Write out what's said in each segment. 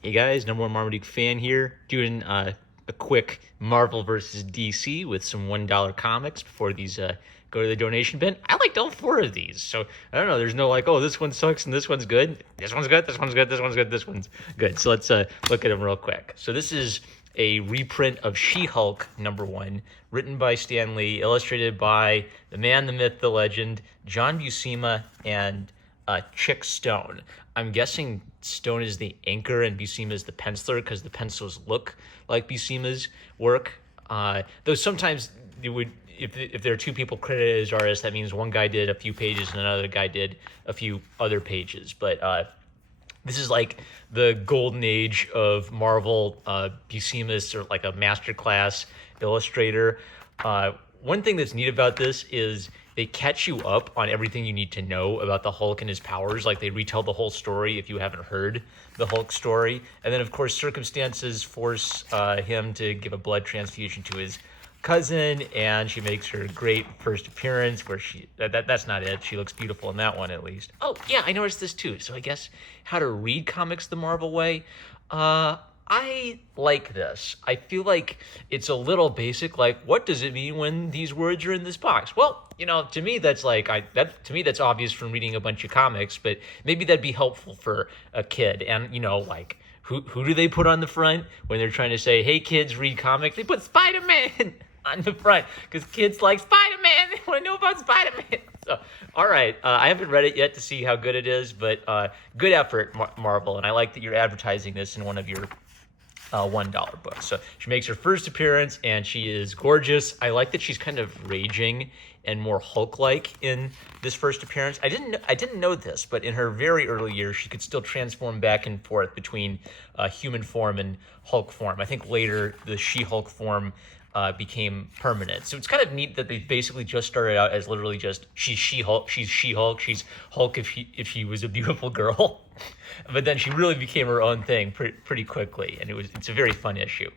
Hey guys, number one Marmaduke fan here, doing a quick Marvel versus DC with some $1 comics before these go to the donation bin. I liked all four of these, so I don't know. There's no like, oh, this one sucks and this one's good. This one's good. This one's good. This one's good. This one's good. So let's look at them real quick. So this is a reprint of She-Hulk #1, written by Stan Lee, illustrated by the man, the myth, the legend, John Buscema and Chick Stone. I'm guessing Stone is the inker and Buscema is the penciler because the pencils look like Buscema's work. Though sometimes you would, if there are two people credited as artists, that means one guy did a few pages and another guy did a few other pages. But this is like the golden age of Marvel. Buscema's sort of like a masterclass illustrator. One thing that's neat about this is they catch you up on everything you need to know about the Hulk and his powers. Like they retell the whole story if you haven't heard the Hulk story. And then, of course, circumstances force him to give a blood transfusion to his cousin, and she makes her great first appearance where that's not it. She looks beautiful in that one, at least. Oh, yeah, I noticed this too. So I guess how to read comics the Marvel way. I like this. I feel like it's a little basic. Like, what does it mean when these words are in this box? Well, to me that's like to me that's obvious from reading a bunch of comics, but maybe that'd be helpful for a kid. And like who do they put on the front when they're trying to say, "Hey kids, read comics"? They put Spider-Man on the front because kids like Spider-Man. They want to know about Spider-Man. So, all right, I haven't read it yet to see how good it is, but good effort, Marvel, and I like that you're advertising this in one of your $1 book. So she makes her first appearance and she is gorgeous. I like that she's kind of raging and more Hulk-like in this first appearance. I didn't know this, but in her very early years, she could still transform back and forth between human form and Hulk form. I think later the She-Hulk form became permanent. So it's kind of neat that they basically just started out as literally just she's She-Hulk, she's Hulk if she was a beautiful girl. But then she really became her own thing pretty quickly, and it's a very fun issue.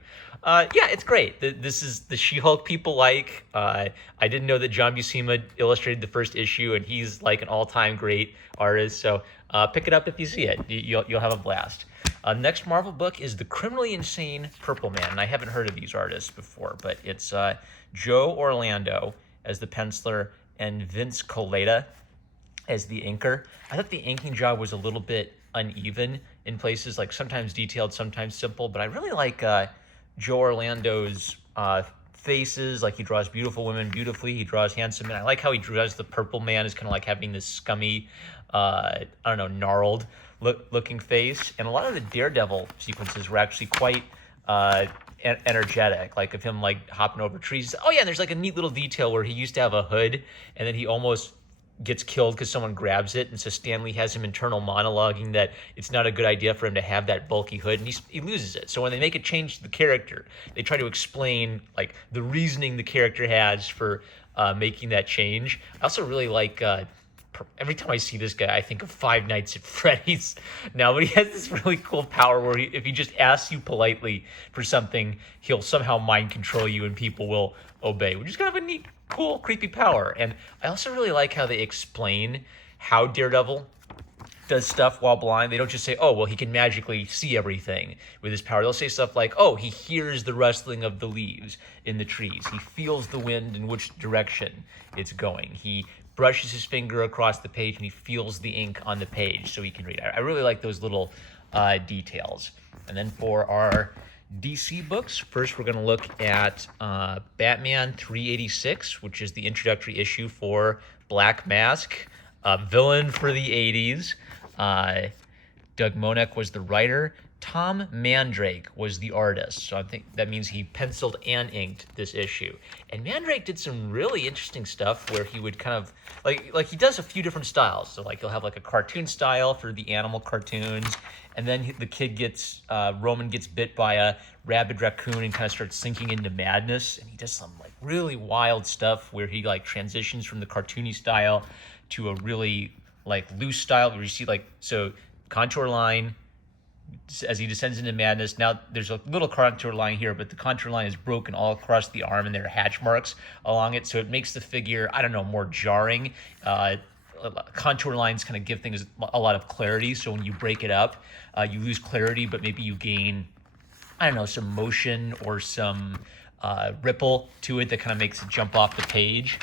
Yeah, it's great. This is the She-Hulk people like. I didn't know that John Buscema illustrated the first issue, and he's like an all-time great artist. So pick it up if you see it. You'll have a blast. Next Marvel book is The Criminally Insane Purple Man, and I haven't heard of these artists before, but it's Joe Orlando as the penciler and Vince Coletta as the inker. I thought the inking job was a little bit uneven in places, like sometimes detailed, sometimes simple, but I really like Joe Orlando's faces. Like he draws beautiful women beautifully, he draws handsome men. I like how he draws the purple man as kind of like having this scummy, gnarled looking face. And a lot of the Daredevil sequences were actually quite energetic, like of him like hopping over trees. Oh yeah, and there's like a neat little detail where he used to have a hood and then he almost gets killed because someone grabs it, and so Stanley has him internal monologuing that it's not a good idea for him to have that bulky hood, and he loses it. So when they make a change to the character, they try to explain like the reasoning the character has for making that change. I also really like every time I see this guy, I think of Five Nights at Freddy's now, but he has this really cool power where if he just asks you politely for something, he'll somehow mind control you and people will obey, which is kind of a neat, cool, creepy power. And I also really like how they explain how Daredevil does stuff while blind. They don't just say, oh, well, he can magically see everything with his power. They'll say stuff like, oh, he hears the rustling of the leaves in the trees. He feels the wind in which direction it's going. He brushes his finger across the page and he feels the ink on the page so he can read. I really like those little details. And then for our DC books, first we're going to look at Batman 386, which is the introductory issue for Black Mask, villain for the 80s. Doug Monek was the writer. Tom Mandrake was the artist, so I think that means he penciled and inked this issue. And Mandrake did some really interesting stuff where he would kind of like he does a few different styles. So like he'll have like a cartoon style for the animal cartoons, and then the kid Roman gets bit by a rabid raccoon and kind of starts sinking into madness. And he does some like really wild stuff where he like transitions from the cartoony style to a really like loose style where you see like contour line as he descends into madness. Now there's a little contour line here, but the contour line is broken all across the arm and there are hatch marks along it, so it makes the figure, I don't know, more jarring. contour lines kind of give things a lot of clarity. So when you break it up, you lose clarity, but maybe you gain, I don't know, some motion or some ripple to it that kind of makes it jump off the page.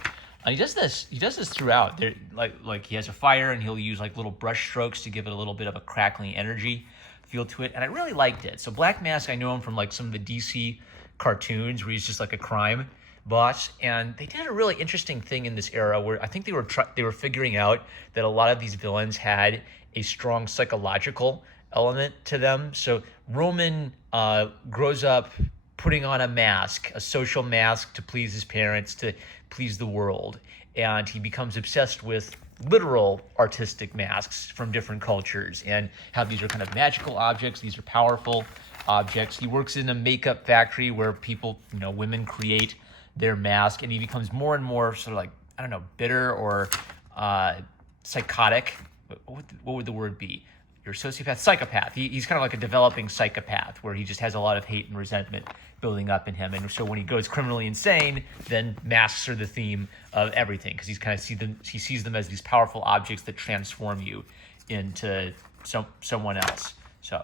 He does this throughout. There, like he has a fire, and he'll use like little brush strokes to give it a little bit of a crackling energy feel to it, and I really liked it. So Black Mask, I know him from like some of the DC cartoons where he's just like a crime boss, and they did a really interesting thing in this era where I think they were figuring out that a lot of these villains had a strong psychological element to them. So Roman grows up putting on a mask, a social mask to please his parents, to please the world, and he becomes obsessed with literal artistic masks from different cultures and how these are kind of magical objects. These are powerful objects. He works in a makeup factory where people, women create their mask, and he becomes more and more sort of like, I don't know, bitter or psychotic. What would the word be? You're a sociopath, psychopath. He's kind of like a developing psychopath where he just has a lot of hate and resentment building up in him. And so when he goes criminally insane, then masks are the theme of everything, because he sees them as these powerful objects that transform you into someone else. So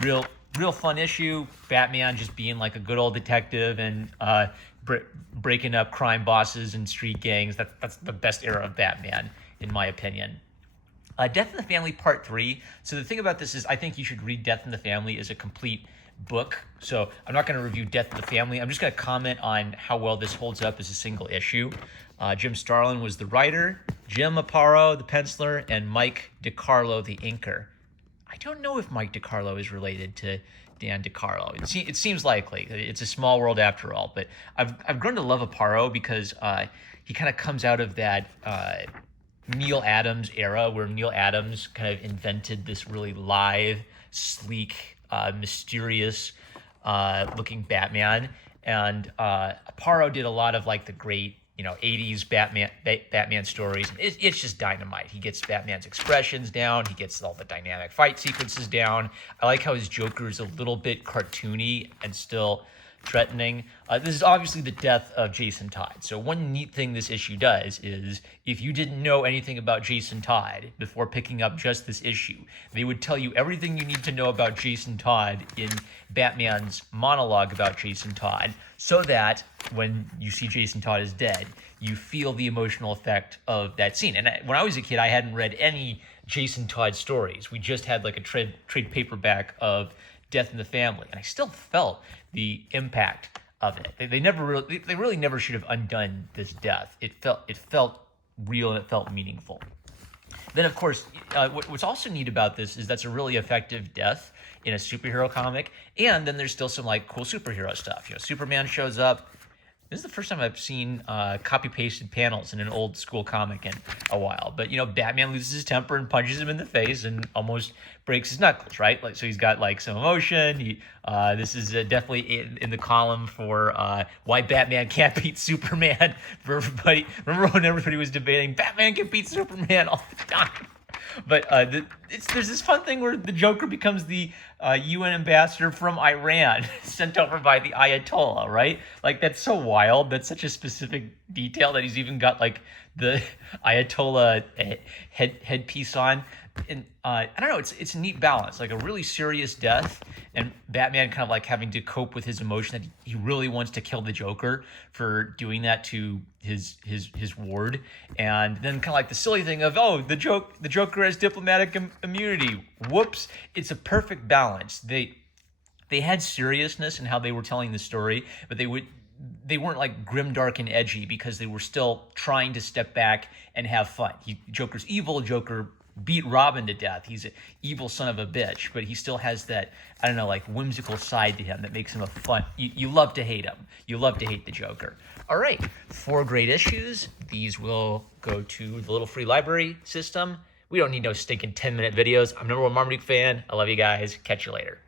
real fun issue. Batman just being like a good old detective and breaking up crime bosses and street gangs. That's the best era of Batman, in my opinion. Death in the Family Part 3. So the thing about this is I think you should read Death in the Family as a complete book. So I'm not going to review Death in the Family. I'm just going to comment on how well this holds up as a single issue. Jim Starlin was the writer, Jim Aparo the penciler, and Mike DiCarlo the inker. I don't know if Mike DiCarlo is related to Dan DiCarlo. It seems likely. It's a small world after all. But I've grown to love Aparo because he kind of comes out of that Neil Adams era where Neil Adams kind of invented this really lithe, sleek, mysterious looking Batman. And Aparo did a lot of like the great, 80s Batman stories. It's just dynamite. He gets Batman's expressions down. He gets all the dynamic fight sequences down. I like how his Joker is a little bit cartoony and still threatening. This is obviously the death of Jason Todd. So one neat thing this issue does is if you didn't know anything about Jason Todd before picking up just this issue, they would tell you everything you need to know about Jason Todd in Batman's monologue about Jason Todd, so that when you see Jason Todd is dead, you feel the emotional effect of that scene. And when I was a kid, I hadn't read any Jason Todd stories. We just had like a trade paperback of Death in the Family, and I still felt the impact of it. They really never should have undone this death. It felt real and it felt meaningful. Then, of course, what's also neat about this is that's a really effective death in a superhero comic, and then there's still some like cool superhero stuff. Superman shows up. This is the first time I've seen copy-pasted panels in an old school comic in a while. But, Batman loses his temper and punches him in the face and almost breaks his knuckles, right? So he's got, some emotion. This is definitely in the column for why Batman can't beat Superman for everybody. Remember when everybody was debating, Batman can beat Superman all the time? But there's this fun thing where the Joker becomes the UN ambassador from Iran, sent over by the Ayatollah, right? That's so wild. That's such a specific detail that he's even got the Ayatollah headpiece on. And I don't know, it's a neat balance, a really serious death, and Batman kind of having to cope with his emotion that he really wants to kill the Joker for doing that to his ward, and then kind of the silly thing of, the Joker has diplomatic immunity. Whoops! It's a perfect balance. They had seriousness in how they were telling the story, but they weren't grimdark and edgy because they were still trying to step back and have fun. Joker's evil. Joker beat Robin to death. He's an evil son of a bitch, but he still has that, I don't know, whimsical side to him that makes him a fun. You love to hate him. You love to hate the Joker. All right, 4 great issues. These will go to the little free library system. We don't need no stinking 10-minute videos. I'm number one Marmaduke fan. I love you guys. Catch you later.